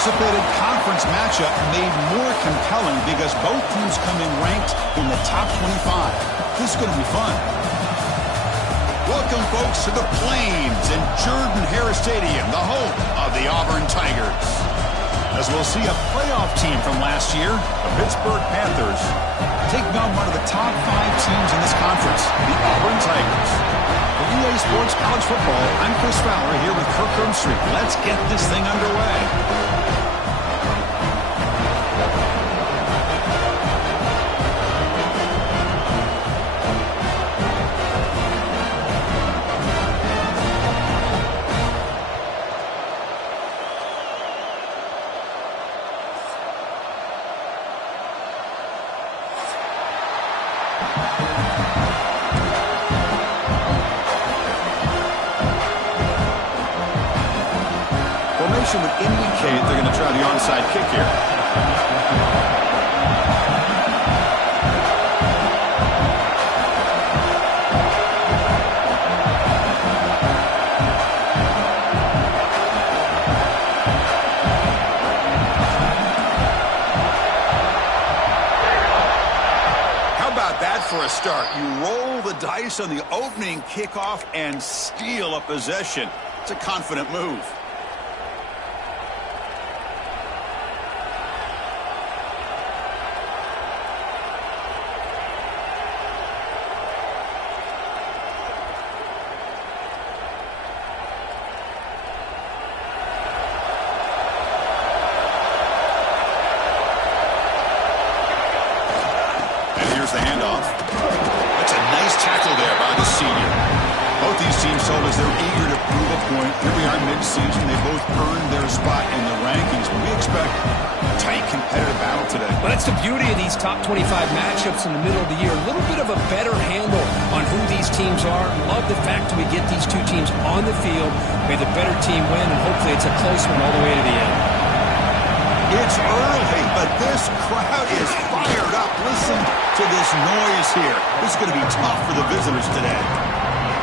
anticipated conference matchup made more compelling because both teams come in ranked in the top 25. This is going to be fun. Welcome, folks, to the Plains in Jordan-Hare Stadium, the home of the Auburn Tigers. As we'll see a playoff team from last year, the Pittsburgh Panthers, taking on one of the top 5 teams in this conference, the Auburn Tigers. For EA Sports College Football, I'm Chris Fowler here with Kirk Herbstreit. Let's get this thing underway. Formation would indicate they're going to try the onside kick here. How about that for a start? You roll the dice on the opening kickoff and steal a possession. It's a confident move. The handoff. That's a nice tackle there by the senior. Both these teams told us they're eager to prove a point. Here we are mid-season. They both earned their spot in the rankings, but we expect a tight, competitive battle today. Well, that's the beauty of these top 25 matchups in the middle of the year. A little bit of a better handle on who these teams are. Love the fact that we get these two teams on the field. May the better team win, and hopefully it's a close one all the way to the end. It's early, but this crowd is fired up. Listen to this noise here. This is going to be tough for the visitors today.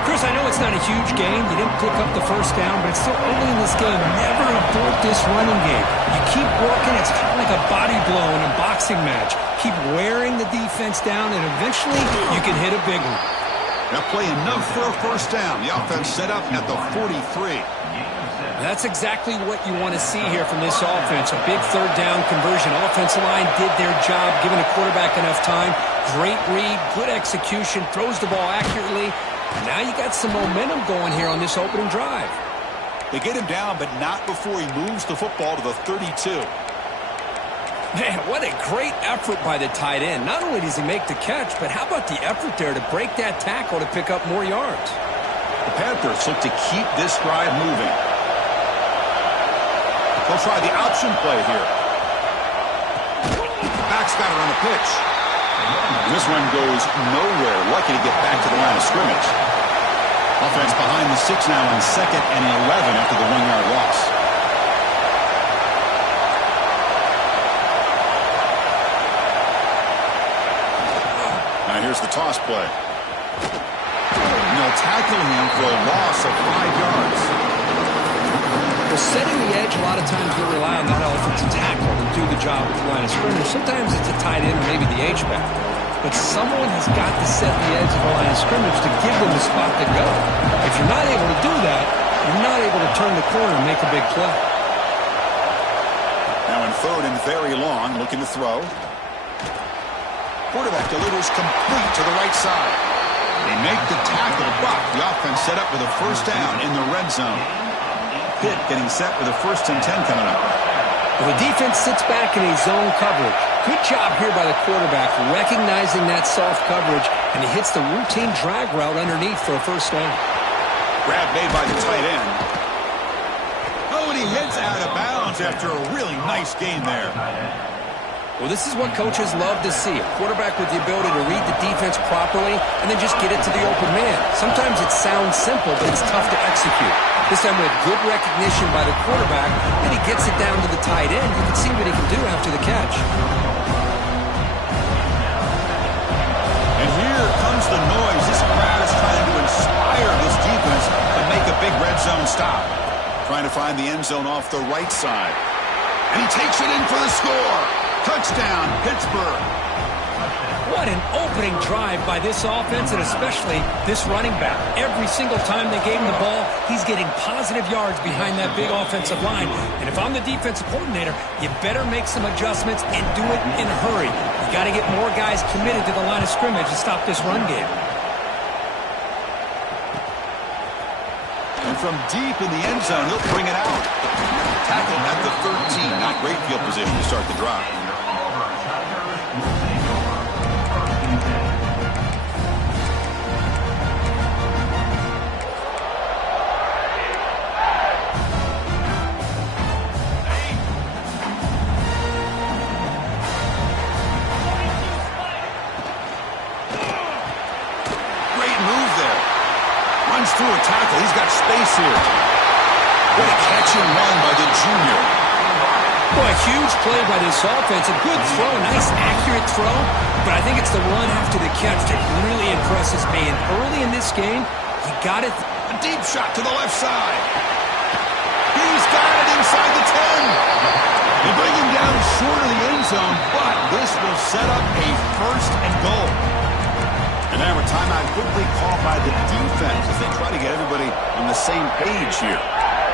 Chris, I know it's not a huge game. You didn't pick up the first down, but it's still early in this game. Never abort this running game. You keep working. It's kind of like a body blow in a boxing match. Keep wearing the defense down, and eventually you can hit a big one. Now play enough for a first down. The offense set up at the 43. That's exactly what you want to see here from this offense. A big third down conversion. Offensive line did their job, giving the quarterback enough time. Great read, good execution, throws the ball accurately. And now you got some momentum going here on this opening drive. They get him down, but not before he moves the football to the 32. Man, what a great effort by the tight end. Not only does he make the catch, but how about the effort there to break that tackle to pick up more yards? The Panthers look to keep this drive moving. They'll try the option play here. Back's got it on the pitch. And this one goes nowhere. Lucky to get back to the line of scrimmage. Offense behind the 6 now on 2nd and 11 after the 1-yard loss. Now here's the toss play. And they'll tackle him for a loss of 5 yards. Well, setting the edge, a lot of times they'll rely on that offensive tackle to do the job at the line of scrimmage. Sometimes it's a tight end or maybe the H-back. But someone has got to set the edge of the line of scrimmage to give them the spot to go. If you're not able to do that, you're not able to turn the corner and make a big play. Now in 3rd and very long, looking to throw. Quarterback delivers complete to the right side. They make the tackle, but the offense set up with a first down in the red zone. Pitt getting set with a 1st and 10 coming up. Well, the defense sits back in a zone coverage. Good job here by the quarterback, recognizing that soft coverage, and he hits the routine drag route underneath for a first down. Grab made by the tight end. Oh, and he hits out of bounds after a really nice gain there. Well, this is what coaches love to see. A quarterback with the ability to read the defense properly and then just get it to the open man. Sometimes it sounds simple, but it's tough to execute. This time with good recognition by the quarterback, then he gets it down to the tight end. You can see what he can do after the catch. And here comes the noise. This crowd is trying to inspire this defense to make a big red zone stop. Trying to find the end zone off the right side. And he takes it in for the score. Touchdown, Pittsburgh. What an opening drive by this offense, and especially this running back. Every single time they gave him the ball, he's getting positive yards behind that big offensive line. And if I'm the defensive coordinator, you better make some adjustments and do it in a hurry. You got to get more guys committed to the line of scrimmage to stop this run game. And from deep in the end zone, he'll bring it out. Tackle at the 13. Not great field position to start the drive. Through a tackle. He's got space here. What a catch and run by the junior. Boy, a huge play by this offense. A good throw, nice accurate throw. But I think it's the run after the catch that really impresses me. And early in this game, he got it. A deep shot to the left side. He's got it inside the 10. They bring him down short of the end zone, but this will set up a first and goal. And now a timeout quickly called by the defense as they try to get everybody on the same page here.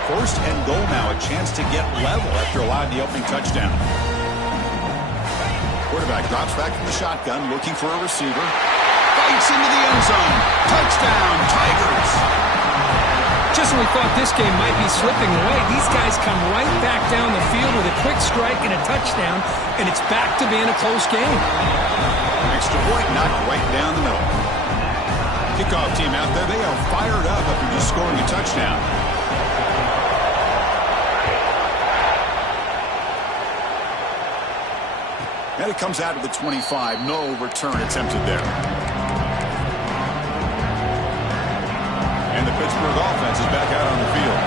First and goal now, a chance to get level after allowing the opening touchdown. Quarterback drops back from the shotgun, looking for a receiver. Fights into the end zone. Touchdown, Tigers. Just when we thought this game might be slipping away, these guys come right back down the field with a quick strike and a touchdown, and it's back to being a close game. Extra point knocked right down the middle. Kickoff team out there, they are fired up after just scoring a touchdown. And it comes out of the 25. No return attempted there. And the Pittsburgh offense is back out on the field.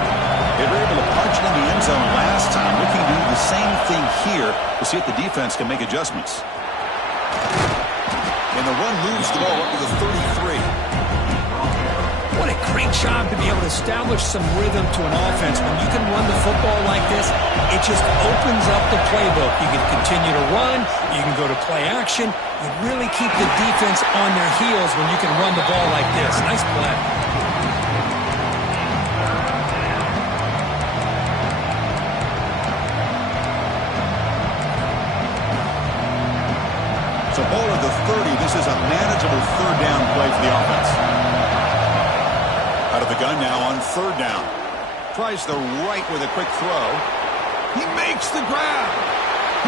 They were able to punch it in the end zone last time, looking to do the same thing here to see if the defense can make adjustments. And the run moves the ball up to the 33. What a great job to be able to establish some rhythm to an offense. When you can run the football like this, it just opens up the playbook. You can continue to run. You can go to play action. You really keep the defense on their heels when you can run the ball like this. Nice play. So ball at the 30. This is a manageable third down play for the offense. Out of the gun now on third down. Tries the right with a quick throw. He makes the grab.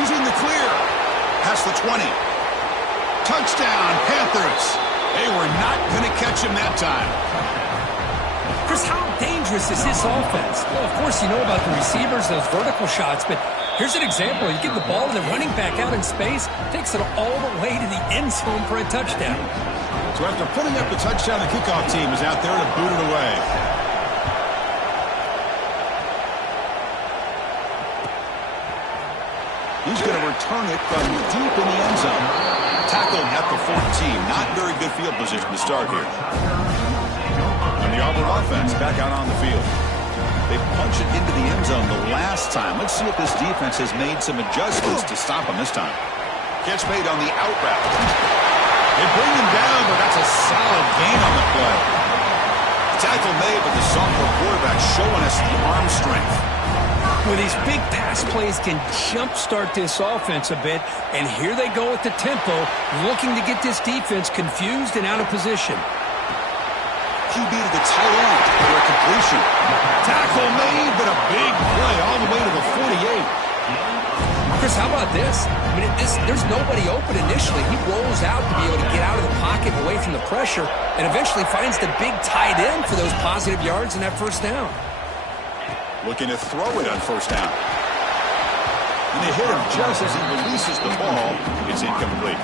He's in the clear. Past the 20. Touchdown, Panthers. They were not going to catch him that time. Chris, how dangerous is this offense? Well, of course, you know about the receivers, those vertical shots, but here's an example. You give the ball to the running back out in space, takes it all the way to the end zone for a touchdown. So after putting up the touchdown, the kickoff team is out there to boot it away. He's going to return it from deep in the end zone. Tackled at the 14. Not very good field position to start here. And the Auburn offense back out on the field. They punch it into the end zone the last time. Let's see if this defense has made some adjustments to stop him this time. Catch made on the out route. They bring him down, but that's a solid gain on the play. Tackle made, but the sophomore quarterback showing us the arm strength. Well, these big pass plays can jumpstart this offense a bit, and here they go at the tempo, looking to get this defense confused and out of position. QB to the tight end for a completion. Tackle made, but a big play all the way to the 48. Chris, how about this? I mean, there's nobody open initially. He rolls out to be able to get out of the pocket away from the pressure and eventually finds the big tight end for those positive yards in that first down. Looking to throw it on first down. And they hit him just as he releases the ball. It's incomplete.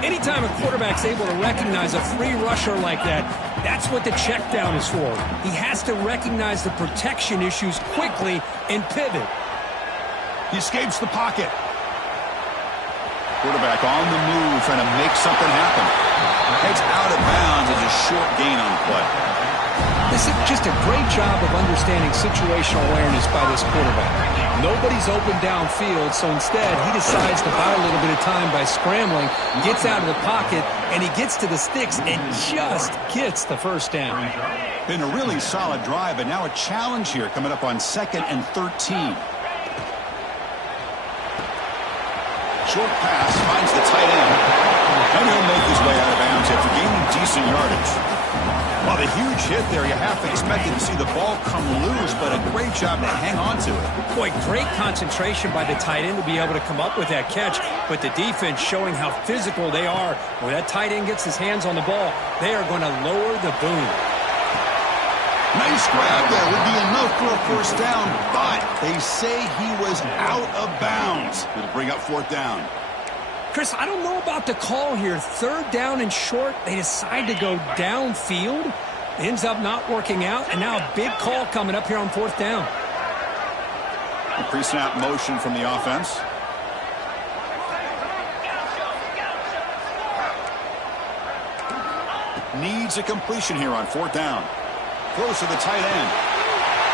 Anytime a quarterback's able to recognize a free rusher like that, that's what the check down is for. He has to recognize the protection issues quickly and pivot. He escapes the pocket. Quarterback on the move, trying to make something happen. Heads out of bounds as a short gain on the play. This is just a great job of understanding situational awareness by this quarterback. Nobody's open downfield, so instead he decides to buy a little bit of time by scrambling, gets out of the pocket, and he gets to the sticks and just gets the first down. Been a really solid drive, but now a challenge here coming up on 2nd and 13. Short pass finds the tight end. And he'll make his way out of bounds after gaining decent yardage. Well, the huge hit there, you half expected to see the ball come loose, but a great job to hang on to it. Boy, great concentration by the tight end to be able to come up with that catch, but the defense showing how physical they are. When that tight end gets his hands on the ball, they are going to lower the boom. Nice grab there. Would be enough for a first down, but they say he was out of bounds. It'll bring up 4th down. Chris, I don't know about the call here. 3rd down and short. They decide to go downfield. Ends up not working out, and now a big call coming up here on 4th down. A pre-snap motion from the offense. Needs a completion here on 4th down. Close to the tight end.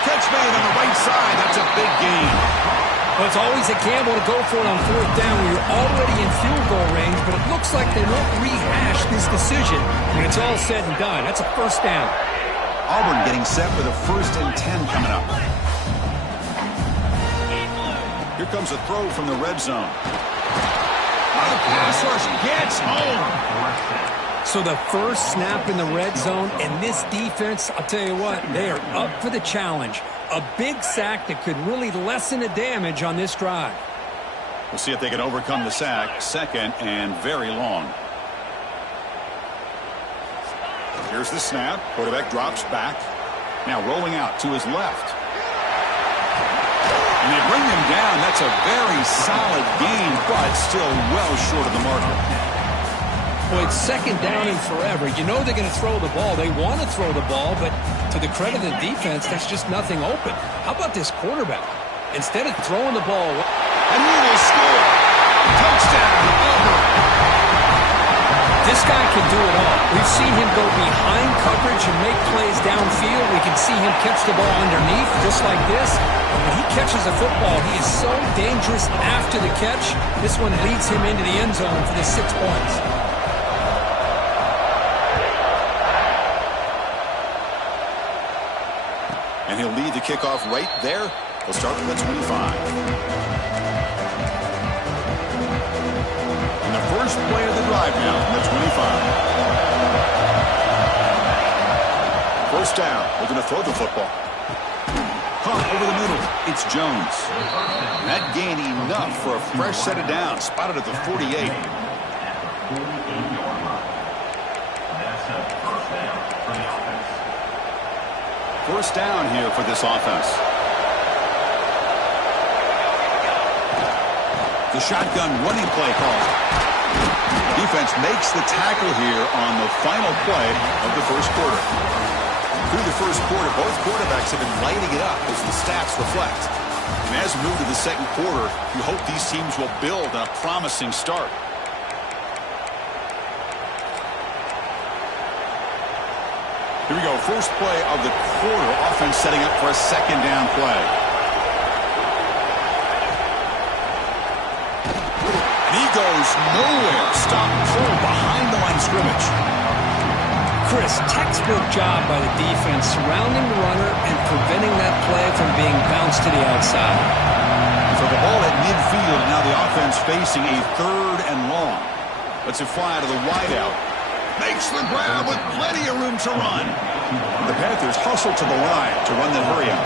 Catch made on the right side. That's a big gain. Well, it's always a gamble to go for it on 4th down when you're already in field goal range, but it looks like they won't rehash this decision when it's all said and done. That's a first down. Auburn getting set for the 1st and 10 coming up. Here comes a throw from the red zone. The pass rush gets home. So the first snap in the red zone, and this defense, I'll tell you what, they are up for the challenge. A big sack that could really lessen the damage on this drive. We'll see if they can overcome the sack. 2nd and very long. Here's the snap. Quarterback drops back. Now rolling out to his left. And they bring him down. That's a very solid gain, but still well short of the marker. Well, it's 2nd down and forever. You know they're going to throw the ball. They want to throw the ball, but to the credit of the defense, there's just nothing open. How about this quarterback? Instead of throwing the ball, and he will score. Touchdown, Auburn. This guy can do it all. We've seen him go behind coverage and make plays downfield. We can see him catch the ball underneath, just like this. When he catches a football, he is so dangerous after the catch. This one leads him into the end zone for the 6 points. And he'll lead the kickoff right there. He'll start from the 25. And the first play of the drive now from the 25. First down. We're going to throw the football. Pump over the middle. It's Jones. And that gain enough for a fresh set of downs. Spotted at the 48. First down here for this offense. The shotgun running play call. Defense makes the tackle here on the final play of the first quarter. Through the first quarter, both quarterbacks have been lighting it up as the stats reflect. And as we move to the second quarter, you hope these teams will build on a promising start. Here we go, first play of the quarter. Offense setting up for a 2nd down play. And he goes nowhere. Stop pull behind the line of scrimmage. Chris, textbook job by the defense surrounding the runner and preventing that play from being bounced to the outside. So the ball at midfield, now the offense facing a 3rd and long. Lets it fly out of the wideout. Makes the grab with plenty of room to run. The Panthers hustle to the line to run the hurry up.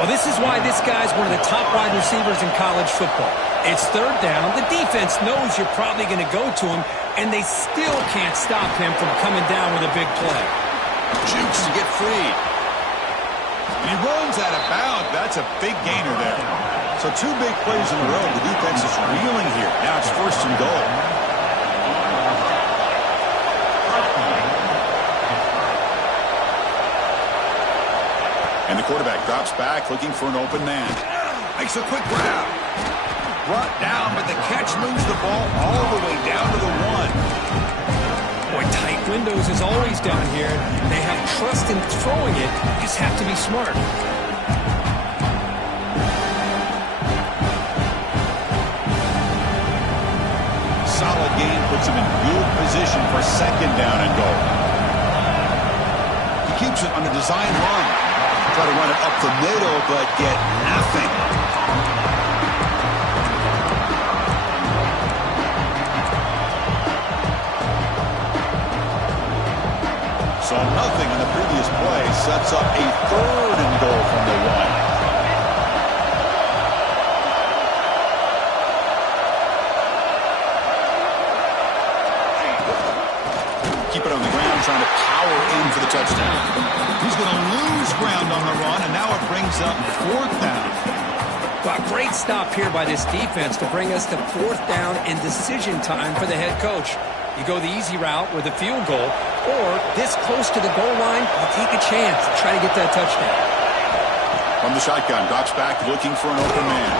Well, this is why this guy's one of the top wide receivers in college football. It's 3rd down. The defense knows you're probably going to go to him, and they still can't stop him from coming down with a big play. Jukes to get free. And he runs out of bounds. That's a big gainer there. So 2 big plays in a row. The defense is reeling here. Now it's 1st and goal. And the quarterback drops back, looking for an open man. Makes a quick grab. Brought down, but the catch moves the ball all the way down to the 1. Boy, Tight windows as always down here. They have trust in throwing it. You just have to be smart. Solid gain puts him in good position for second down and goal. He keeps it on a design run. Try to run it up the middle, but get nothing. So nothing on the previous play sets up a third and goal from the one. Keep it on the ground, trying to power in for the touchdown. He's going to lose ground on the run, and now it brings up fourth down. Well, great stop here by this defense to bring us to fourth down and decision time for the head coach. You go the easy route with a field goal, or this close to the goal line, you take a chance to try to get that touchdown. From the shotgun, drops back looking for an open man.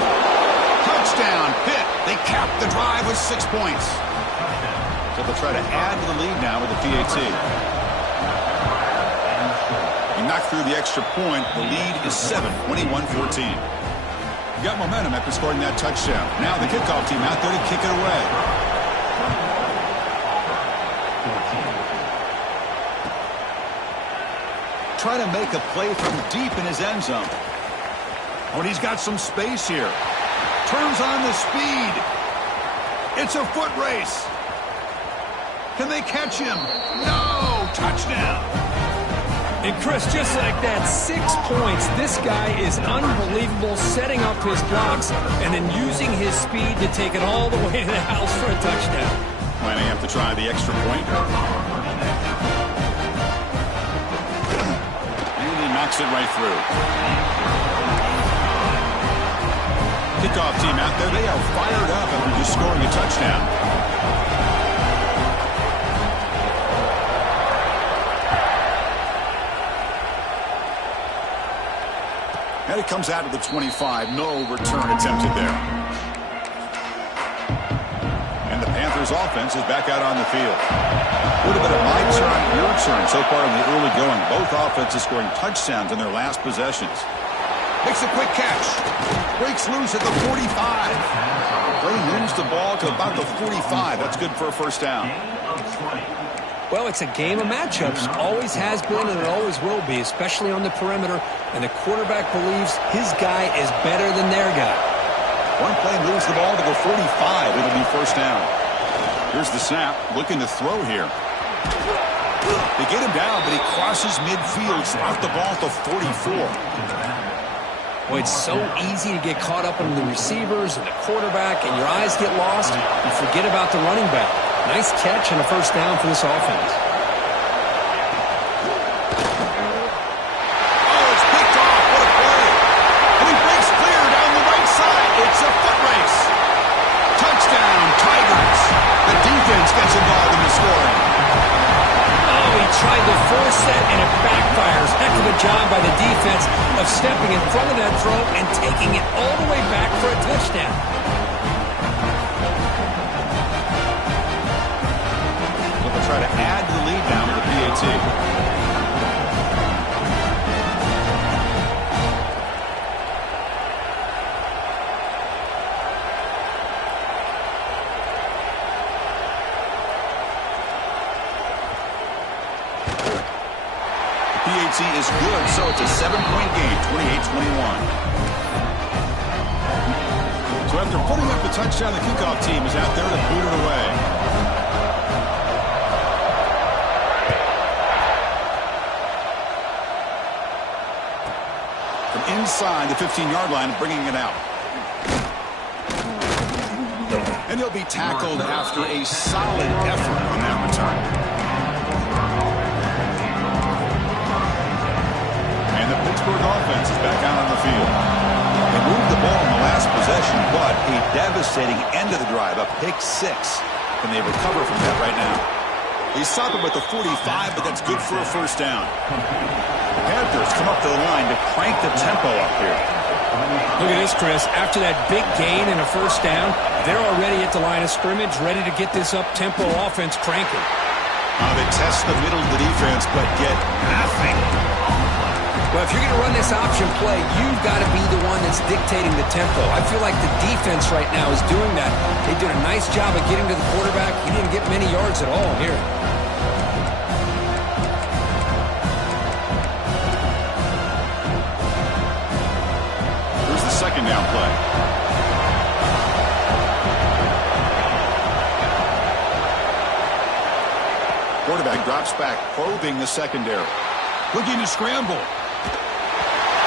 Touchdown, Pitt. They cap the drive with 6 points. So they'll try to add to the lead now with the PAT. He knocked through the extra point. The lead is 7, 21-14. You got momentum after scoring that touchdown. Now the kickoff team out there to kick it away. Trying to make a play from deep in his end zone. Oh, and he's got some space here. Turns on the speed. It's a foot race. Can they catch him? No! Touchdown! And Chris, just like that, 6 points. This guy is unbelievable, setting up his blocks and then using his speed to take it all the way to the house for a touchdown. Planning up to try the extra point. Knocks it right through. Kickoff team out there. They are fired up after just scoring a touchdown. And it comes out to the 25. No return attempted there. And the Panthers offense is back out on the field. Would have been a my turn, your turn so far in the early going. Both offenses scoring touchdowns in their last possessions. Makes a quick catch. Breaks loose at the 45. They moves the ball to about the 45. That's good for a first down. Well, it's a game of matchups. Always has been and it always will be, especially on the perimeter. And the quarterback believes his guy is better than their guy. One play moves the ball to the 45. It'll be first down. Here's the snap. Looking to throw here. They get him down, but he crosses midfield, out the ball to 44. Well, it's so easy to get caught up in the receivers and the quarterback, and your eyes get lost. You forget about the running back. Nice catch and a first down for this offense. Oh, it's picked off. What a play. And he breaks clear down the right side. It's a foot race. Touchdown, Tigers. The defense gets involved in the scoring. Oh, he tried the force set, and it backfires. Heck of a job by the defense of stepping in front of that throw and taking it all the way back for a touchdown. So they'll try to add to the lead now with the PAT. PAT is good, so it's a 7-point game, 28-21. So after putting up the touchdown, the kickoff team is out there to boot it away. From inside the 15-yard line, bringing it out. And he'll be tackled after a solid effort on that return. And the Pittsburgh offense is back out on the field. They moved the ball in the last possession, but a devastating end of the drive, a pick six. And they recover from that right now. They stop him at the 45, but that's good for a first down. The Panthers come up to the line to crank the tempo up here. Look at this, Chris. After that big gain and a first down, they're already at the line of scrimmage, ready to get this up-tempo offense cranking. They test the middle of the defense, but get nothing. Well, if you're going to run this option play, you've got to be the one that's dictating the tempo. I feel like the defense right now is doing that. They did a nice job of getting to the quarterback. He didn't get many yards at all here. Here's the second down play. Quarterback drops back, probing the secondary. Looking to scramble.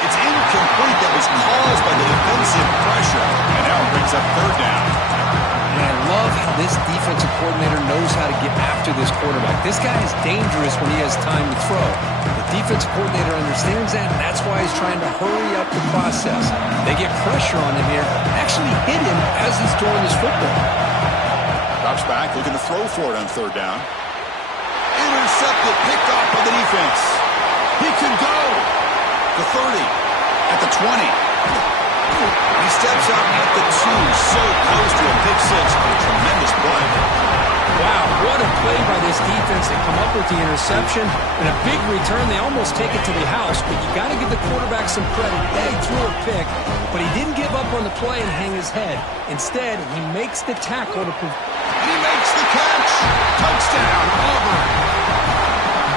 It's incomplete. That was caused by the defensive pressure. And now it brings up third down. And I love how this defensive coordinator knows how to get after this quarterback. This guy is dangerous when he has time to throw. The defensive coordinator understands that, and that's why he's trying to hurry up the process. They get pressure on him here, actually hit him as he's throwing his football. Drops back, looking to throw for it on third down. Intercepted, picked off by the defense. He can go. The 30, at the 20. He steps up at the 2, so close to a pick six. A tremendous play. Wow, what a play by this defense to come up with the interception. And a big return. They almost take it to the house, but you got to give the quarterback some credit. They threw a pick, but he didn't give up on the play and hang his head. Instead, he makes the tackle to prove. He makes the catch. Touchdown, Auburn.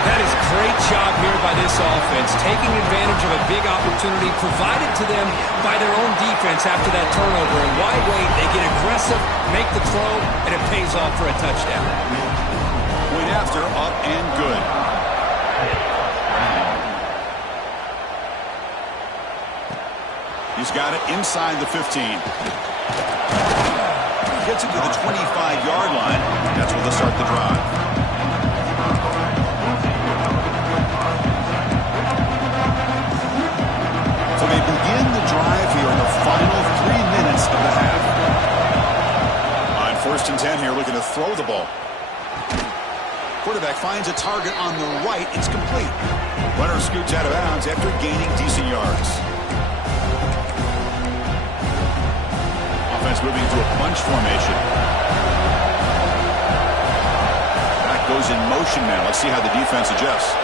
That is a great job here by this offense, taking advantage of a big opportunity provided to them by their own defense after that turnover. And why wait? They get aggressive, make the throw, and it pays off for a touchdown. Point after, up and good. He's got it inside the 15. Gets it to the 25-yard line. That's where they'll start the drive. So they begin the drive here in the final 3 minutes of the half. On 1st and 10 here, looking to throw the ball. Quarterback finds a target on the right. It's complete. Runner scoots out of bounds after gaining decent yards. Offense moving into a bunch formation. Back goes in motion now. Let's see how the defense adjusts.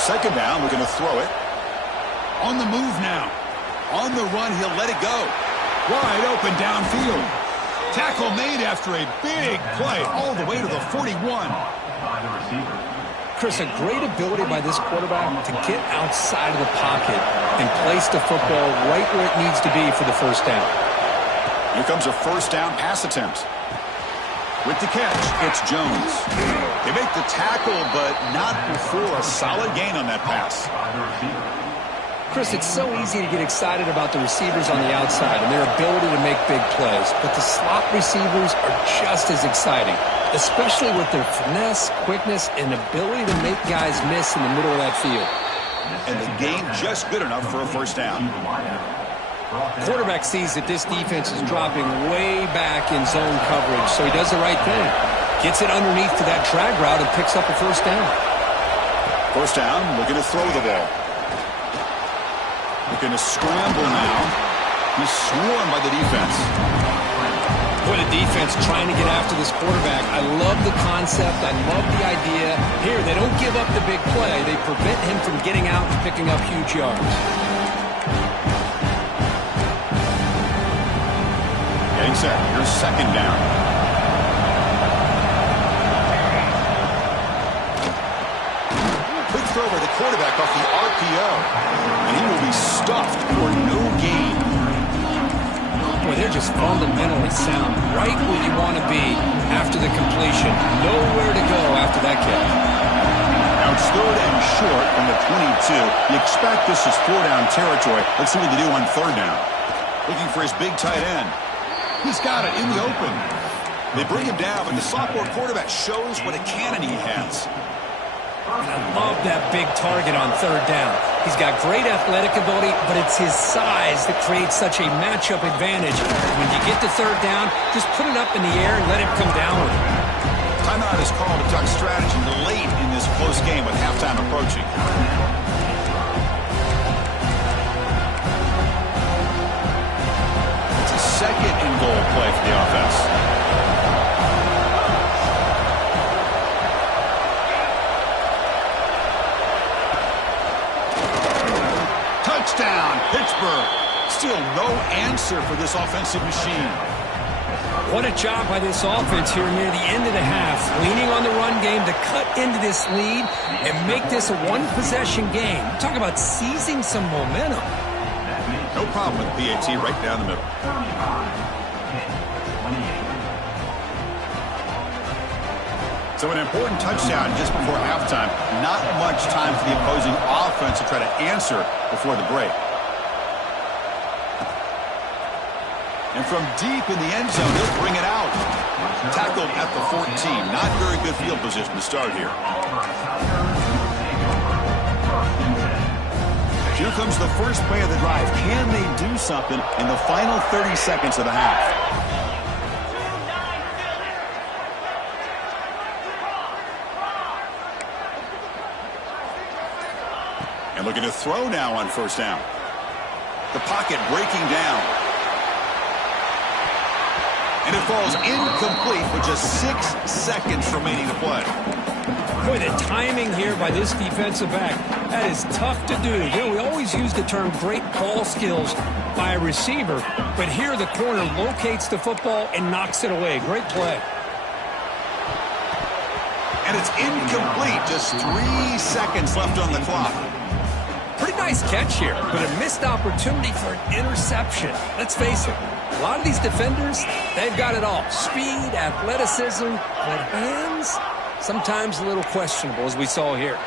Second down, looking to throw it. On the move now. On the run, he'll let it go. Wide open downfield. Tackle made after a big play all the way to the 41. Chris, a great ability by this quarterback to get outside of the pocket and place the football right where it needs to be for the first down. Here comes a first down pass attempt. With the catch, it's Jones. They make the tackle, but not before a solid gain on that pass. Chris, it's so easy to get excited about the receivers on the outside and their ability to make big plays, but the slot receivers are just as exciting, especially with their finesse, quickness, and ability to make guys miss in the middle of that field. And the game just good enough for a first down. Quarterback sees that this defense is dropping way back in zone coverage, so he does the right thing. Gets it underneath to that drag route and picks up a first down. First down, looking to throw the ball. Looking to scramble now. He's swarmed by the defense. Boy, the defense trying to get after this quarterback. I love the concept. I love the idea. Here, they don't give up the big play. They prevent him from getting out and picking up huge yards. Getting set. Here's second down. Quick throw by the quarterback off the RPO. And he will be stuffed for no gain. Boy, they're just fundamentally sound. Right where you want to be after the completion. Nowhere to go after that catch. Now it's third and short from the 22. You expect this is 4-down territory. Let's see what they do on third down. Looking for his big tight end. He's got it in the open. They bring him down, but the sophomore quarterback shows what a cannon he has. And I love that big target on third down. He's got great athletic ability, but it's his size that creates such a matchup advantage. When you get to third down, just put it up in the air and let him come down with it. Timeout is called to talk strategy late in this close game with halftime approaching. It's a second and goal play for the offense. answer for this offensive machine. What a job by this offense here near the end of the half, leaning on the run game to cut into this lead and make this a one-possession game. Talk about seizing some momentum. No problem with PAT right down the middle. So an important touchdown just before halftime. Not much time for the opposing offense to try to answer before the break. And from deep in the end zone, he'll bring it out. Tackled at the 14. Not very good field position to start here. Here comes the first play of the drive. Can they do something in the final 30 seconds of the half? And looking to throw now on first down. The pocket breaking down. And it falls incomplete with just 6 seconds remaining to play. Boy, the timing here by this defensive back, that is tough to do. You know, we always use the term great ball skills by a receiver, but here the corner locates the football and knocks it away. Great play. And it's incomplete. Just 3 seconds left on the clock. Pretty nice catch here, but a missed opportunity for an interception. Let's face it, a lot of these defenders, they've got it all. Speed, athleticism, but hands, sometimes a little questionable, as we saw here.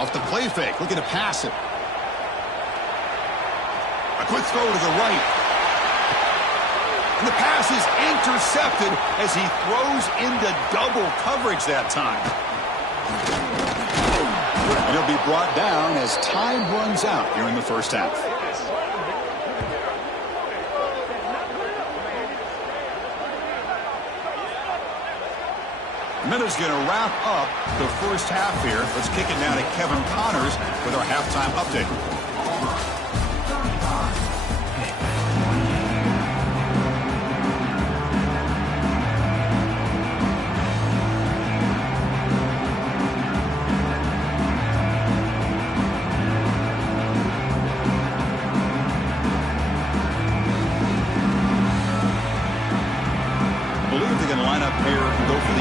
Off the play fake, looking to pass it. A quick throw to the right. And the pass is intercepted as he throws into double coverage that time. And he'll be brought down as time runs out here in the first half. Miller's going to wrap up the first half here. Let's kick it now to Kevin Connors with our halftime update.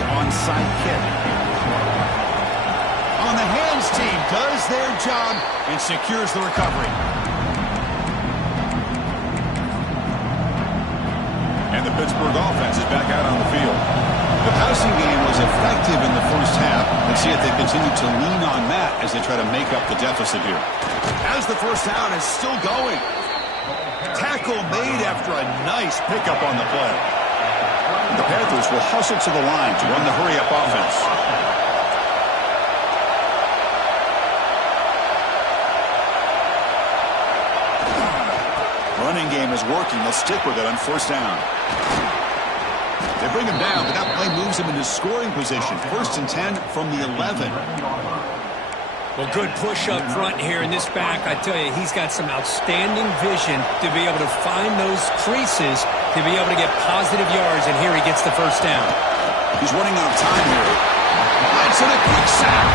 Onside kick. On the hands team does their job and secures the recovery. And the Pittsburgh offense is back out on the field. The passing game was effective in the first half. Let's see if they continue to lean on that as they try to make up the deficit here. As the first down is still going. Tackle made after a nice pickup on the play. The Panthers will hustle to the line to run the hurry-up offense. Running game is working. They'll stick with it on first down. They bring him down, but that play moves him into scoring position. 1st and 10 from the 11. Well, good push up front here in this back. I tell you, he's got some outstanding vision to be able to find those creases to be able to get positive yards, and here he gets the first down. He's running out of time here. That's in a quick sack.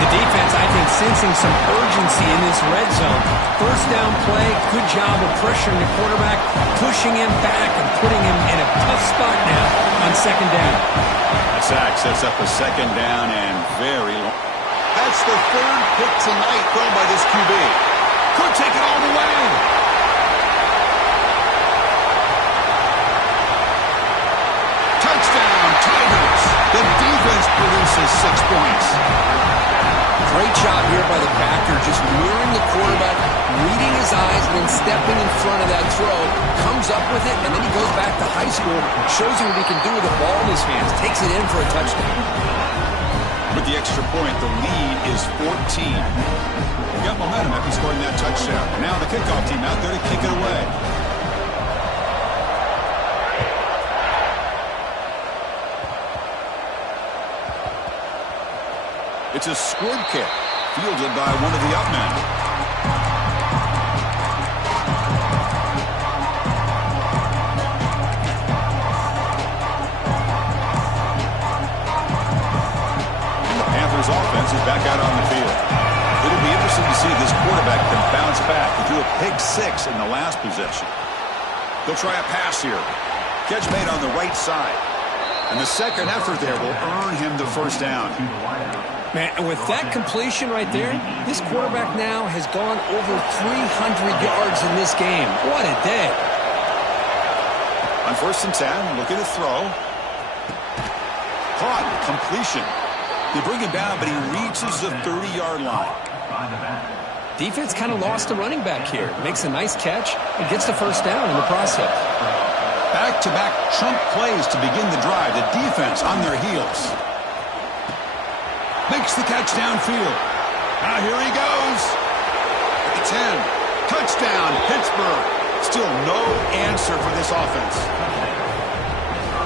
The defense, I think, sensing some urgency in this red zone. First down play, good job of pressuring the quarterback, pushing him back and putting him in a tough spot now on second down. That sack sets up a second down and very long. That's the 3rd pick tonight thrown by this QB. Could take it all the way. Touchdown, Tigers. The defense produces 6 points. Great job here by the backer, just mirroring the quarterback, reading his eyes, and then stepping in front of that throw, comes up with it, and then he goes back to high school, shows him what he can do with the ball in his hands, takes it in for a touchdown. With the extra point, the lead is 14. They got momentum after scoring that touchdown. Now the kickoff team out there to kick it away. It's a squib kick, fielded by one of the up men. Offense is back out on the field. It'll be interesting to see if this quarterback can bounce back. He threw a pick 6 in the last possession. They'll try a pass here. Catch made on the right side. And the second effort there will earn him the first down. Man, with that completion right there, this quarterback now has gone over 300 yards in this game. What a day. On 1st and 10, looking to throw. Caught, completion. They bring him down, but he reaches the 30-yard line. Defense kind of lost the running back here. Makes a nice catch and gets the first down in the process. Back-to-back chunk plays to begin the drive. The defense on their heels. Makes the catch downfield. Now here he goes. At the 10. Touchdown, Pittsburgh. Still no answer for this offense.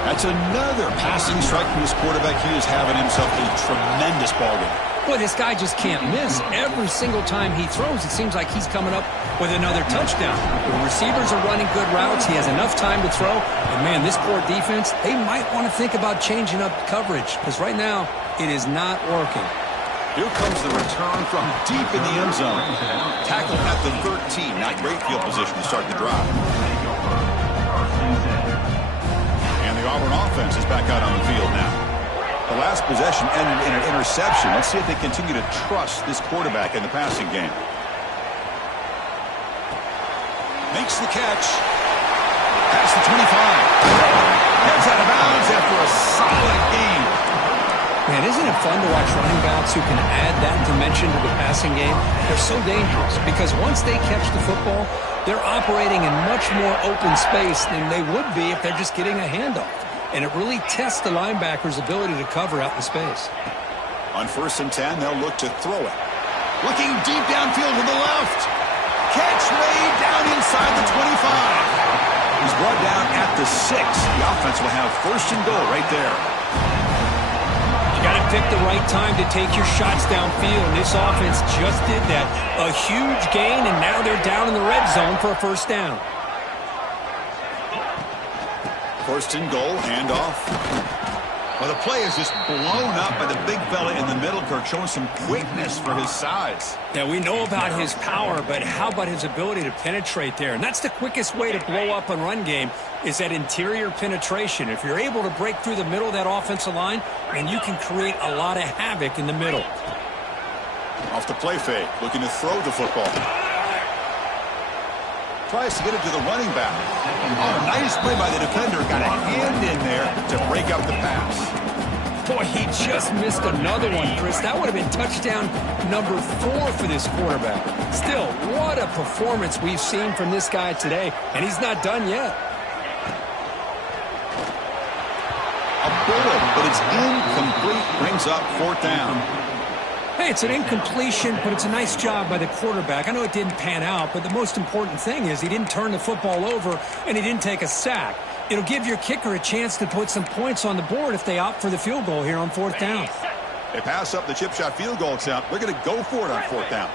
That's another passing strike from this quarterback. He is having himself a tremendous ballgame. Boy, this guy just can't miss. Every single time he throws, it seems like he's coming up with another touchdown. The receivers are running good routes. He has enough time to throw. And, man, this poor defense, they might want to think about changing up coverage because right now it is not working. Here comes the return from deep in the end zone. Tackled at the 13. Not great field position to start the drive. And the Auburn offense is back out on the field now. The last possession ended in an interception. Let's see if they continue to trust this quarterback in the passing game. Makes the catch. Past the 25. Heads out of bounds after a solid game. Man, isn't it fun to watch running backs who can add that dimension to the passing game? They're so dangerous because once they catch the football, they're operating in much more open space than they would be if they're just getting a handoff. And it really tests the linebacker's ability to cover out in space. On 1st and 10, they'll look to throw it. Looking deep downfield to the left. Catch made down inside the 25. He's brought down at the 6. The offense will have 1st and goal right there. You got to pick the right time to take your shots downfield. And this offense just did that. A huge gain, and now they're down in the red zone for a first down. 1st and goal, handoff. Well, the play is just blown up by the big fella in the middle. Kirk showing some quickness for his size. Yeah, we know about his power, but how about his ability to penetrate there? And that's the quickest way to blow up a run game is that interior penetration. If you're able to break through the middle of that offensive line, then you can create a lot of havoc in the middle. Off the play fake, looking to throw the football. Tries to get it to the running back. Oh, nice play by the defender. Got a hand in there to break up the pass. Boy, he just missed another one, Chris. That would have been touchdown number 4 for this quarterback. Still, what a performance we've seen from this guy today, and he's not done yet. A bullet, but it's incomplete. Brings up 4th down. Hey, it's an incompletion, but it's a nice job by the quarterback. I know it didn't pan out, but the most important thing is he didn't turn the football over and he didn't take a sack. It'll give your kicker a chance to put some points on the board if they opt for the field goal here on 4th down. They pass up the chip shot field goal attempt. They're going to go for it on 4th down.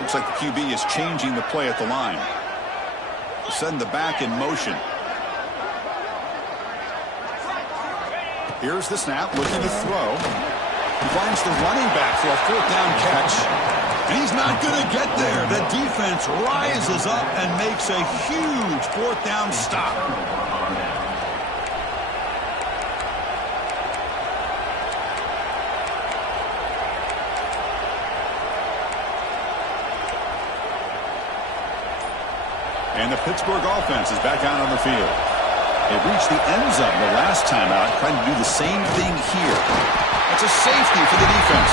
Looks like the QB is changing the play at the line. Send the back in motion. Here's the snap, looking to throw. He finds the running back for a 4th down catch. And he's not going to get there. The defense rises up and makes a huge 4th down stop. And the Pittsburgh offense is back out on the field. They reached the end zone the last time out, trying to do the same thing here. That's a safety for the defense.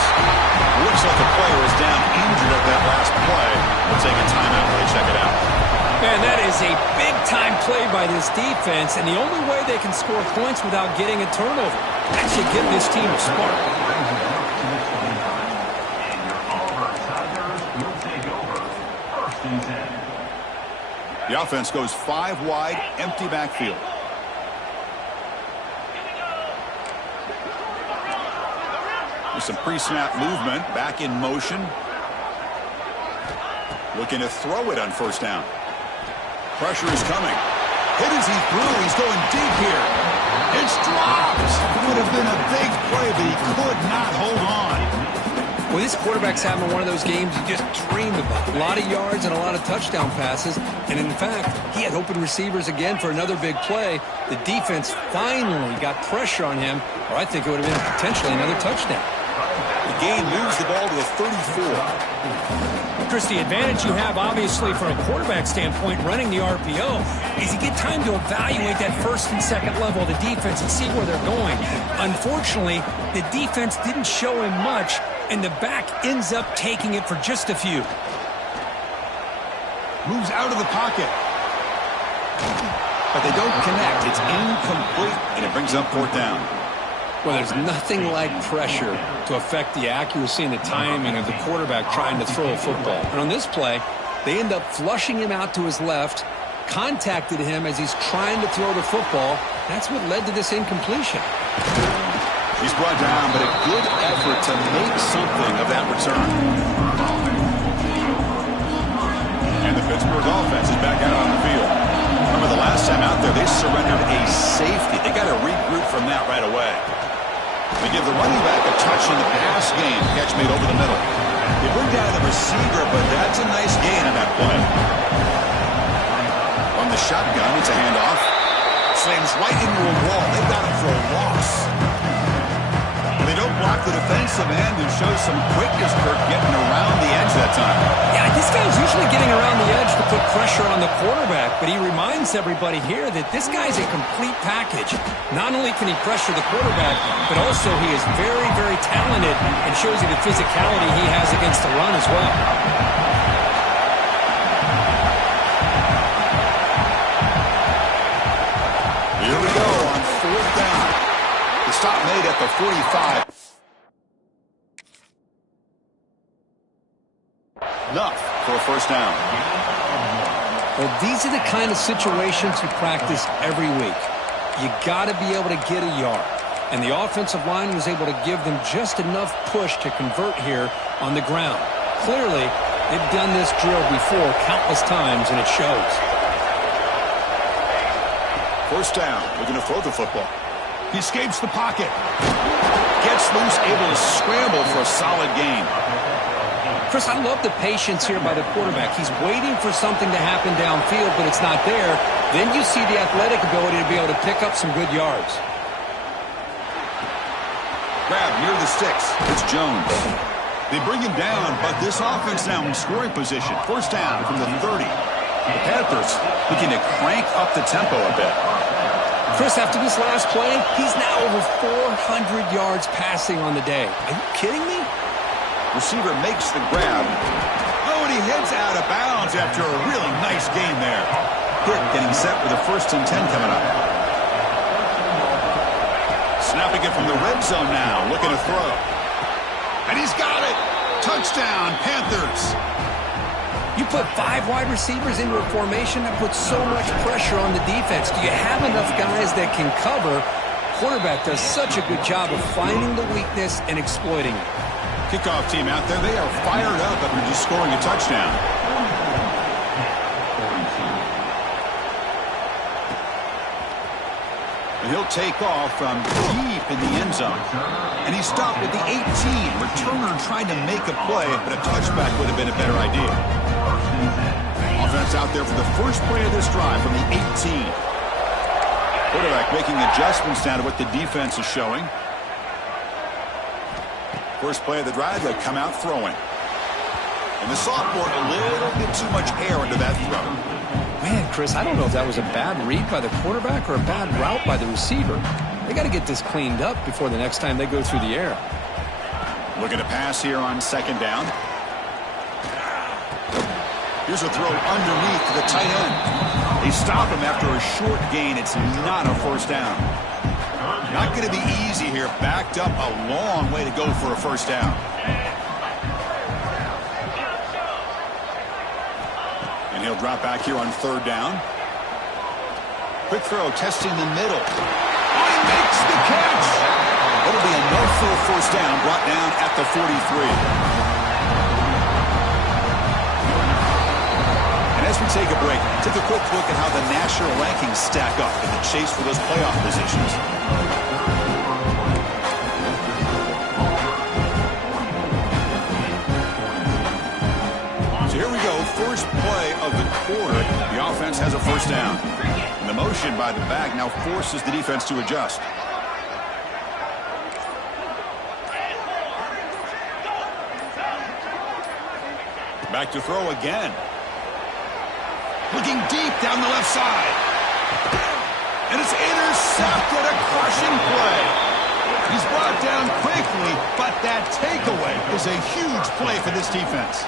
Looks like a player is down injured at that last play. We'll take a timeout while they check it out. Man, that is a big-time play by this defense, and the only way they can score points without getting a turnover. That should give this team a spark. The offense goes 5 wide, empty backfield. With some pre-snap movement, back in motion. Looking to throw it on 1st down. Pressure is coming. Hit as he threw. He's going deep here. It's dropped. It would have been a big play, but he could not hold on. Well, this quarterback's having one of those games you just dream about. A lot of yards and a lot of touchdown passes. And in fact, he had open receivers again for another big play. The defense finally got pressure on him, or I think it would have been potentially another touchdown. The game moves the ball to the 34. Chris, the advantage you have, obviously, from a quarterback standpoint, running the RPO, is you get time to evaluate that first and second level of the defense and see where they're going. Unfortunately, the defense didn't show him much, and the back ends up taking it for just a few. Moves out of the pocket. But they don't connect. It's incomplete, and it brings up fourth down. Well, there's nothing like pressure to affect the accuracy and the timing of the quarterback trying to throw a football. And on this play, they end up flushing him out to his left, contacted him as he's trying to throw the football. That's what led to this incompletion. He's brought down, but a good effort to make something of that return. And the Pittsburgh offense is back out on the field. Remember the last time out there, they surrendered a safety. They got to regroup from that right away. They give the running back a touch in the pass game. Catch made over the middle. They bring down the receiver, but that's a nice gain on that play. From the shotgun, it's a handoff. Slams right into a wall. They've got him for a loss. They don't block the defensive end and show some quickness, Kirk, getting around the edge that time. Yeah, this guy's usually getting around the edge to put pressure on the quarterback, but he reminds everybody here that this guy's a complete package. Not only can he pressure the quarterback, but also he is very, very talented and shows you the physicality he has against the run as well. Here we go on fourth down. The stop made at the 45. Enough for a first down. Well, these are the kind of situations you practice every week. You got to be able to get a yard. And the offensive line was able to give them just enough push to convert here on the ground. Clearly, they've done this drill before countless times, and it shows. First down. We're going to throw the football. He escapes the pocket. Gets loose, able to scramble for a solid gain. Chris, I love the patience here by the quarterback. He's waiting for something to happen downfield, but it's not there. Then you see the athletic ability to be able to pick up some good yards. Grab near the sticks. It's Jones. They bring him down, but this offense now in scoring position. First down from the 30. The Panthers looking to crank up the tempo a bit. Chris, after this last play, he's now over 400 yards passing on the day. Are you kidding me? Receiver makes the grab. Oh, and he heads out of bounds after a really nice game there. Pitt getting set for the 1st and 10 coming up. Snapping it from the red zone now, looking to throw. And he's got it! Touchdown, Panthers! You put 5 wide receivers into a formation that puts so much pressure on the defense. Do you have enough guys that can cover? Quarterback does such a good job of finding the weakness and exploiting it. Kickoff team out there, they are fired up after just scoring a touchdown. And he'll take off from deep in the end zone. And he stopped at the 18. Returner trying to make a play, but a touchback would have been a better idea. Offense out there for the first play of this drive from the 18. Quarterback making adjustments down to what the defense is showing. First play of the drive, they come out throwing. And the sophomore, a little bit too much air into that throw. Man, Chris, I don't know if that was a bad read by the quarterback or a bad route by the receiver. They got to get this cleaned up before the next time they go through the air. Looking to pass here on second down. Here's a throw underneath to the tight end. They stop him after a short gain. It's not a first down. Not going to be easy here. Backed up a long way to go for a first down. And he'll drop back here on third down. Quick throw, testing the middle. Oh, he makes the catch. That'll be enough for a first down, brought down at the 43. As we take a break, take a quick look at how the national rankings stack up in the chase for those playoff positions. first play of the quarter, the offense has a first down. And the motion by the back now forces the defense to adjust. Back to throw again. Looking deep down the left side. And it's intercepted, a crushing play. He's brought down quickly, but that takeaway is a huge play for this defense.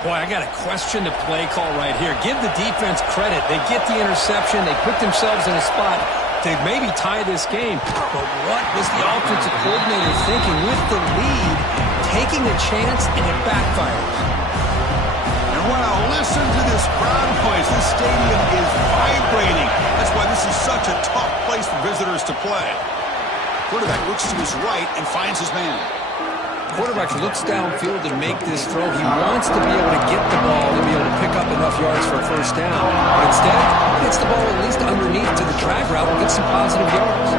Boy, I got to question the play call right here. Give the defense credit. They get the interception. They put themselves in a spot to maybe tie this game. But what was the offensive coordinator thinking with the lead, taking a chance, and it backfires? And wow, listen to this crowd noise. This stadium is vibrating. That's why this is such a tough place for visitors to play. Quarterback looks to his right and finds his man. Quarterback looks downfield to make this throw. He wants to be able to get the ball to be able to pick up enough yards for a first down. But instead, he gets the ball at least underneath to the drag route and gets some positive yards.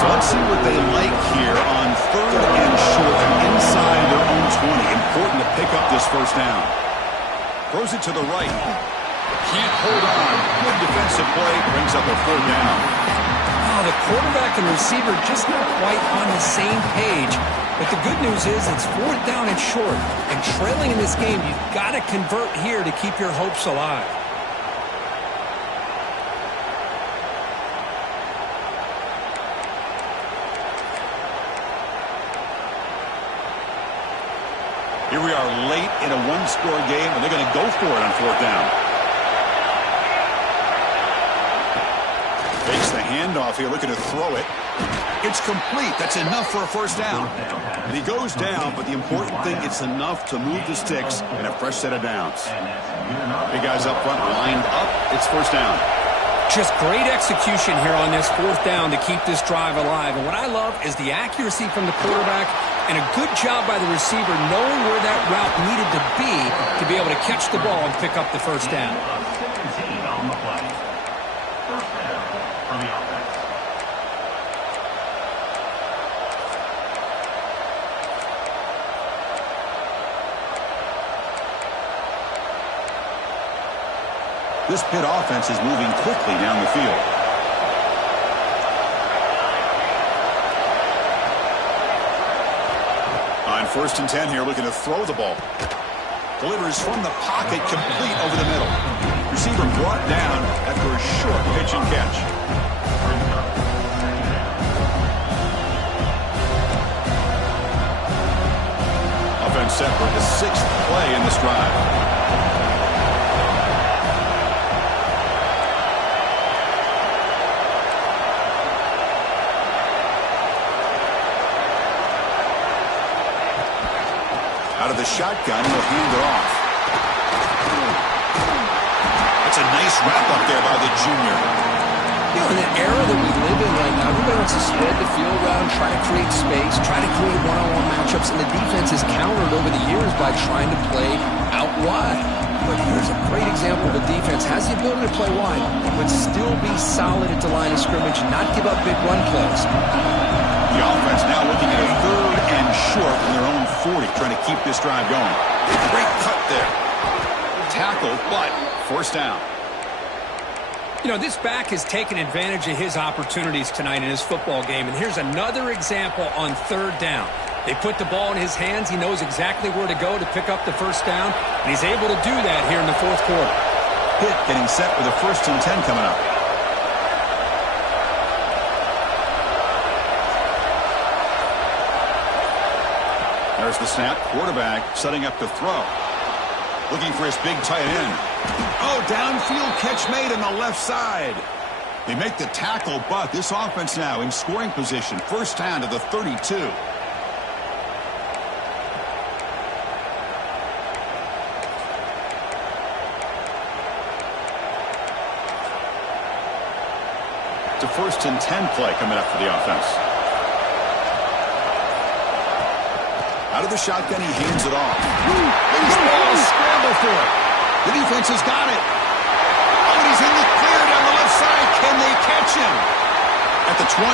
So let's see what they like here on 3rd and short inside their own 20. Important to pick up this first down. Throws it to the right. Can't hold on. Good defensive play. Brings up a 3rd down. The quarterback and receiver just not quite on the same page. But the good news is it's 4th down and short. And trailing in this game, you've got to convert here to keep your hopes alive. Here we are late in a one-score game, and they're going to go for it on 4th down. Fakes the handoff here, looking to throw it. It's complete. That's enough for a first down. And he goes down, but the important thing, it's enough to move the sticks and a fresh set of downs. Big guys up front lined up. It's first down. Just great execution here on this 4th down to keep this drive alive. And what I love is the accuracy from the quarterback and a good job by the receiver knowing where that route needed to be able to catch the ball and pick up the first down. This Pitt offense is moving quickly down the field. On 1st and 10 here, looking to throw the ball. Delivers from the pocket, complete over the middle. Receiver brought down after a short pitch and catch. Offense set for the 6th play in this drive. Out of the shotgun, he'll hand it off. That's a nice wrap-up there by the junior. You know, in the era that we live in right now, everybody wants to spread the field around, try to create space, try to create one-on-one matchups, and the defense is countered over the years by trying to play out wide. But here's a great example of a defense has the ability to play wide, but still be solid at the line of scrimmage, not give up big run plays. The offense now looking at a 3rd and short in their own 40, trying to keep this drive going. Great cut there. Tackle, but first down. You know, this back has taken advantage of his opportunities tonight in his football game. And here's another example on 3rd down. They put the ball in his hands. He knows exactly where to go to pick up the first down. And he's able to do that here in the 4th quarter. Pitt getting set with a 1st and 10 coming up. There's the snap. Quarterback setting up to throw. Looking for his big tight end. Oh, downfield catch made on the left side. They make the tackle, but this offense now in scoring position. First down to the 32. It's a 1st and 10 play coming up for the offense. Out of the shotgun, he hands it off. Loose ball, scramble for it. The defense has got it. Oh, and he's in the clear down the left side. Can they catch him? At the 20.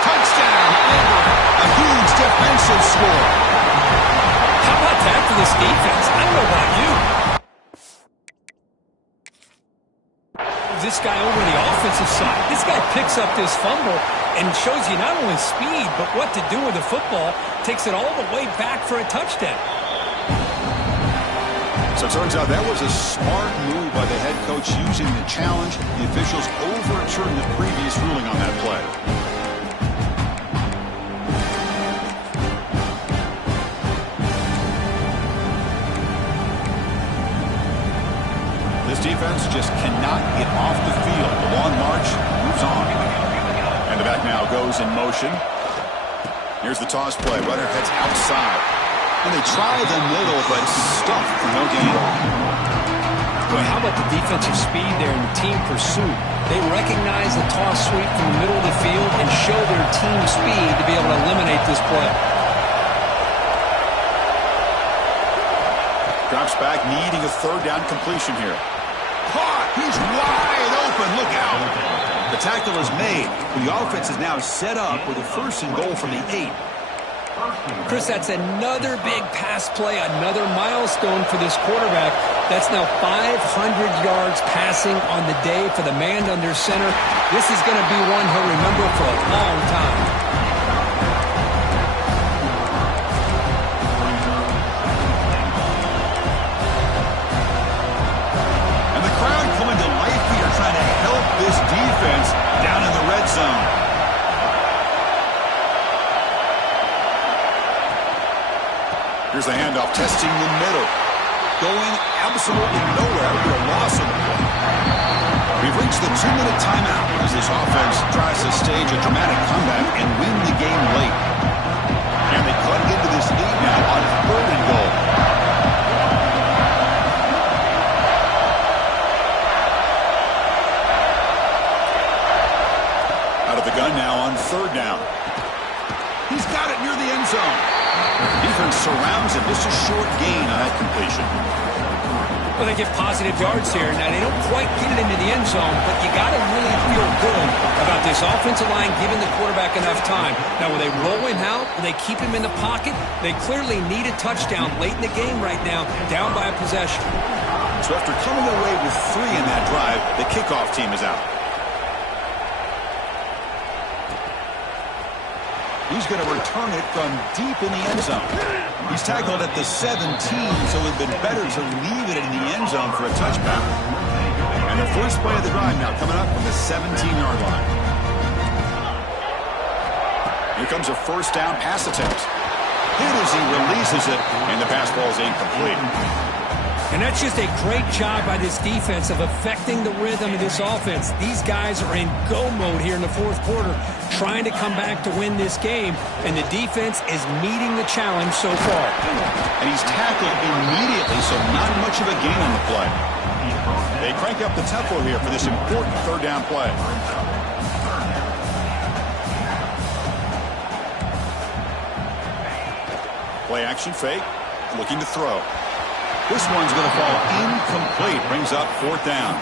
Touchdown, over. A huge defensive score. defense. I don't know about you. This guy over the offensive side. This guy picks up this fumble and shows you not only speed, but what to do with the football. Takes it all the way back for a touchdown. So it turns out that was a smart move by the head coach using the challenge. The officials overturned the previous ruling on that play. This defense just cannot get off the field. The long march moves on. And the back now goes in motion. Here's the toss play. Runner heads outside. And they try the middle, but stuffed for no gain. Boy, how about the defensive speed there in the team pursuit? They recognize the toss sweep from the middle of the field and show their team speed to be able to eliminate this play. Drops back, needing a third down completion here. Caught! He's wide open. Look out! The tackle is made. The offense is now set up with a 1st and goal from the 8. Chris, that's another big pass play, another milestone for this quarterback. That's now 500 yards passing on the day for the man under center. This is going to be one he'll remember for a long time. And the crowd coming to life here, trying to help this defense down in the red zone. Here's the handoff, testing the middle. Going absolutely nowhere with a loss of the play. We've reached the 2-minute timeout as this offense tries to stage a dramatic comeback and win the game late. And they cut into this lead now on 3rd and goal. Out of the gun now on 3rd down. He's got it near the end zone. Defense surrounds him. Just a short gain on that completion. Well, they get positive yards here. Now, they don't quite get it into the end zone, but you got to really feel good about this offensive line giving the quarterback enough time. Now, will they roll him out? Will they keep him in the pocket? They clearly need a touchdown late in the game right now, down by a possession. So after coming away with 3 in that drive, the kickoff team is out. He's going to return it from deep in the end zone. He's tackled at the 17, so it would have been better to leave it in the end zone for a touchback. And the first play of the drive now coming up from the 17-yard line. Here comes a 1st down pass attempt. Hit as he releases it, and the pass ball is incomplete. And that's just a great job by this defense of affecting the rhythm of this offense. These guys are in go mode here in the 4th quarter, trying to come back to win this game, and the defense is meeting the challenge so far. And he's tackled immediately, so not much of a gain on the play. They crank up the tempo here for this important 3rd down play. Play action fake, looking to throw. This one's going to fall incomplete. Brings up 4th down.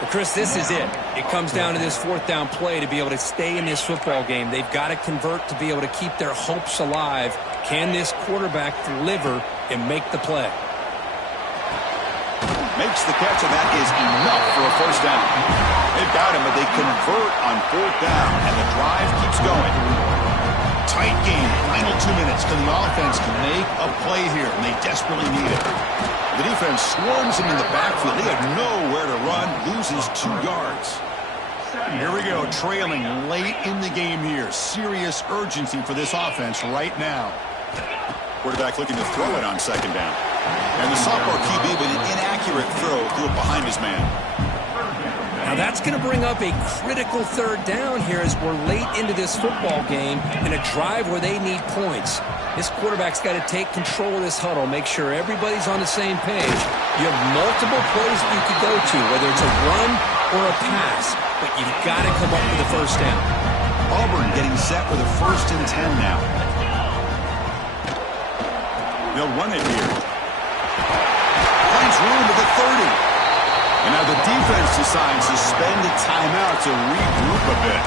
Well, Chris, this is it. It comes down to this 4th down play to be able to stay in this football game. They've got to convert to be able to keep their hopes alive. Can this quarterback deliver and make the play? Makes the catch, and that is enough for a 1st down. They've got him, but they convert on 4th down, and the drive keeps going. Tight game. Final 2 minutes till the offense can make a play here, and they desperately need it. The defense swarms him in the backfield. They have nowhere to run. Loses 2 yards. Here we go, trailing late in the game here. Serious urgency for this offense right now. Quarterback looking to throw it on 2nd down. And the sophomore QB with an inaccurate throw threw it behind his man. Now that's going to bring up a critical 3rd down here as we're late into this football game in a drive where they need points. This quarterback's got to take control of this huddle, make sure everybody's on the same page. You have multiple plays that you could go to, whether it's a run or a pass, but you've got to come up with a 1st down. Auburn getting set with a 1st and 10 now. They'll run it here. Finds room at the 30. And now the defense decides to spend a timeout to regroup a bit.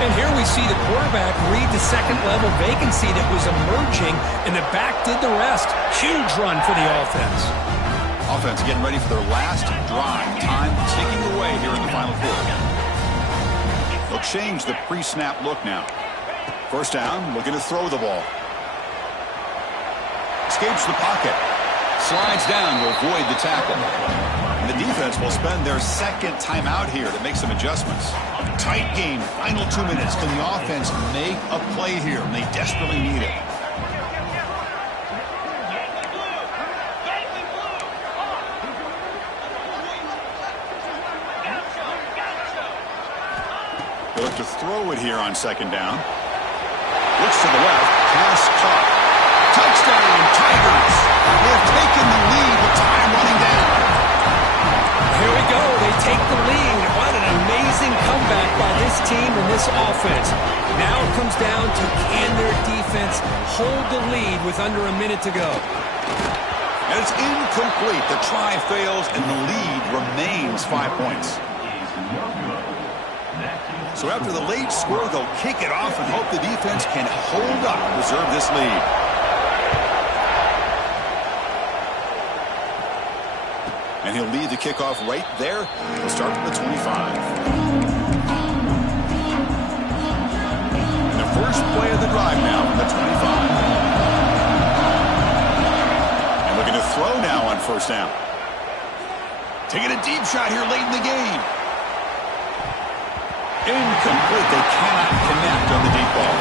And here we see the quarterback read the second-level vacancy that was emerging, and the back did the rest. Huge run for the offense. Offense getting ready for their last drive. Time ticking away here in the final quarter. They'll change the pre-snap look now. First down, looking to throw the ball. Escapes the pocket. Slides down to avoid the tackle. And the defense will spend their second timeout here to make some adjustments. Tight game, final 2 minutes. Can the offense make a play here? And they desperately need it. They look to throw it here on second down. Looks to the left. Pass caught. Touchdown, Tigers. They have taken the lead with time running down. Here we go. They take the lead. What an amazing comeback by this team and this offense. Now it comes down to can their defense hold the lead with under a minute to go. And it's incomplete. The try fails, and the lead remains 5 points. So after the late score, they'll kick it off and hope the defense can hold up and preserve this lead. And he'll lead the kickoff right there. He'll start from the 25. And the first play of the drive now from the 25. And looking to throw now on first down. Taking a deep shot here late in the game. Incomplete. They cannot connect on the deep ball.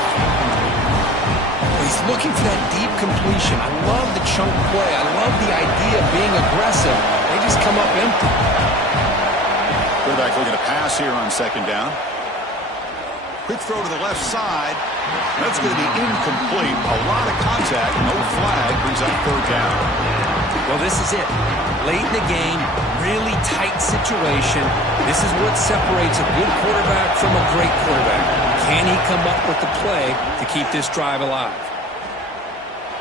He's looking for that deep completion. I love the chunk play. I love the idea of being aggressive. They just come up empty. Quarterback looking to pass here on second down. Quick throw to the left side. That's going to be incomplete. A lot of contact. No flag. Brings up third down. Well, this is it. Late in the game, really tight situation. This is what separates a good quarterback from a great quarterback. Can he come up with the play to keep this drive alive?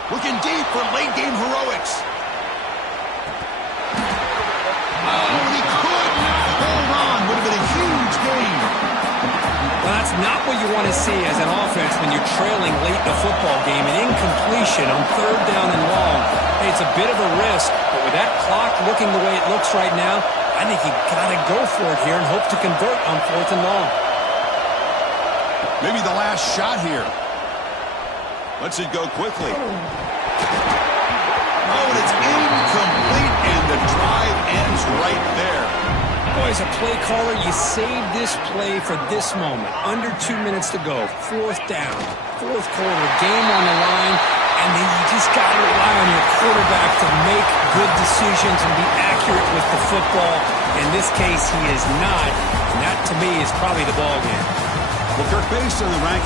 Looking deep for late game heroics. Oh, he could not hold on. Would have been a huge game. Well, that's not what you want to see as an offense when you're trailing late in a football game. An incompletion on third down and long. Hey, it's a bit of a risk, but with that clock looking the way it looks right now, I think you got to go for it here and hope to convert on fourth and long. Maybe the last shot here. Lets it go quickly. Oh, and it's incomplete, and the drive ends right there. Boy, as a play caller, you save this play for this moment. Under 2 minutes to go. Fourth down. Fourth quarter. Game on the line. And then you just got to rely on your quarterback to make good decisions and be accurate with the football. In this case, he is not. And that, to me, is probably the ball game. Well, Kirk, based on the ranking